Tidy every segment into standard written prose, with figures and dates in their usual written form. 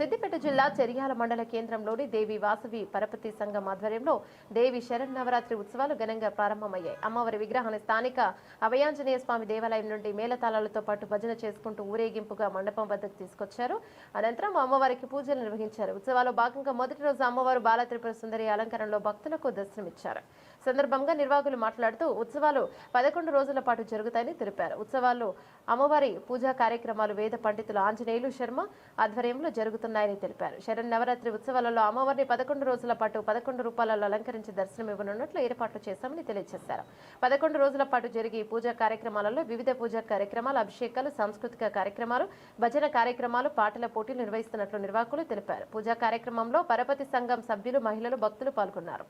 సిద్దిపేట జిల్లా చెరియాల మండల కేంద్రంలోని దేవి వాసవి పరపతి సంఘం ఆధ్వర్యంలో దేవి శరన్నవరాత్రి ఉత్సవాలు ఘనంగా ప్రారంభమయ్యాయి. అమ్మవారి విగ్రహాన్ని స్థానిక అభయాంజనేయ స్వామి దేవాలయం నుండి మేళతాళాలతో పాటు భజన చేసుకుంటూ ఊరేగింపుగా మండపం వద్దకు తీసుకొచ్చారు. అనంతరం అమ్మవారికి పూజలు నిర్వహించారు. ఉత్సవాల్లో భాగంగా మొదటి రోజు అమ్మవారు బాలత్రిపుర సుందరి అలంకరణలో భక్తులకు దర్శనమిచ్చారు. సందర్భంగా నిర్వాహకులు మాట్లాడుతూ ఉత్సవాలు 11 రోజుల పాటు జరుగుతాయని తెలిపారు. ఉత్సవాల్లో అమ్మవారి పూజా కార్యక్రమాలు వేద పండితులు ఆంజనేయులు శర్మ ఆధ్వర్యంలో జరుగుతున్నాయని తెలిపారు. శరన్నవరాత్రి ఉత్సవాలలో అమ్మవారిని 11 రోజుల పాటు 11 రూపాయలలో అలంకరించి దర్శనమివ్వనున్నట్లు ఏర్పాట్లు చేశామని తెలియజేశారు. 11 రోజుల పాటు జరిగే పూజా కార్యక్రమాలలో వివిధ పూజా కార్యక్రమాలు, అభిషేకాలు, సాంస్కృతిక కార్యక్రమాలు, భజన కార్యక్రమాలు, పాటల పోటీలు నిర్వహిస్తున్నట్లు నిర్వాహకులు తెలిపారు. పూజా కార్యక్రమంలో పరపతి సంఘం సభ్యులు, మహిళలు, భక్తులు పాల్గొన్నారు.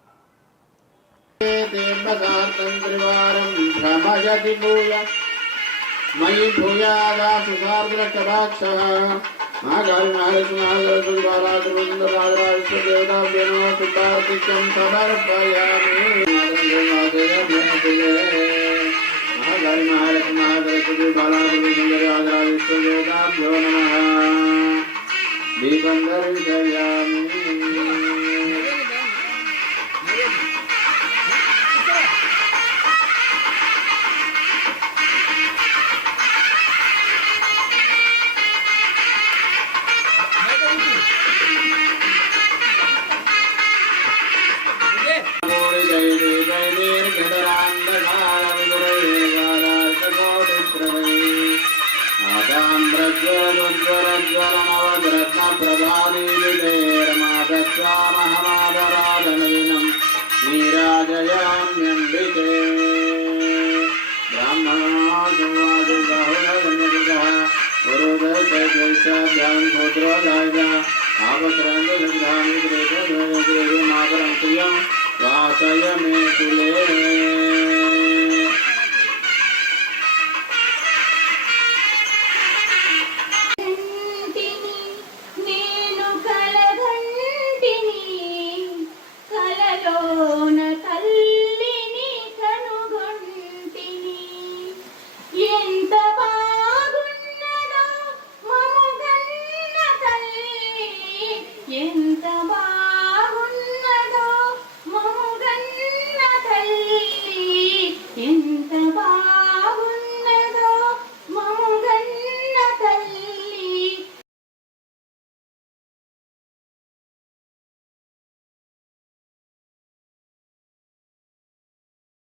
मयि भूयादासु सार्द्रकटाक्षः महाकालिमहालक्ष्मीनागरसुन्दरागराविश्वदेवताभ्यो पितार्तिक्यं समर्पयामि। महाकालिमहालक्ष्मीनागरसुन्दरागराविश्वदेवताभ्यो नमः। दीपं दर्शयामि। नीराजयाम्यम्बिके ब्राह्मणाः वासय मे कुले। ఎంత బాగున్నదో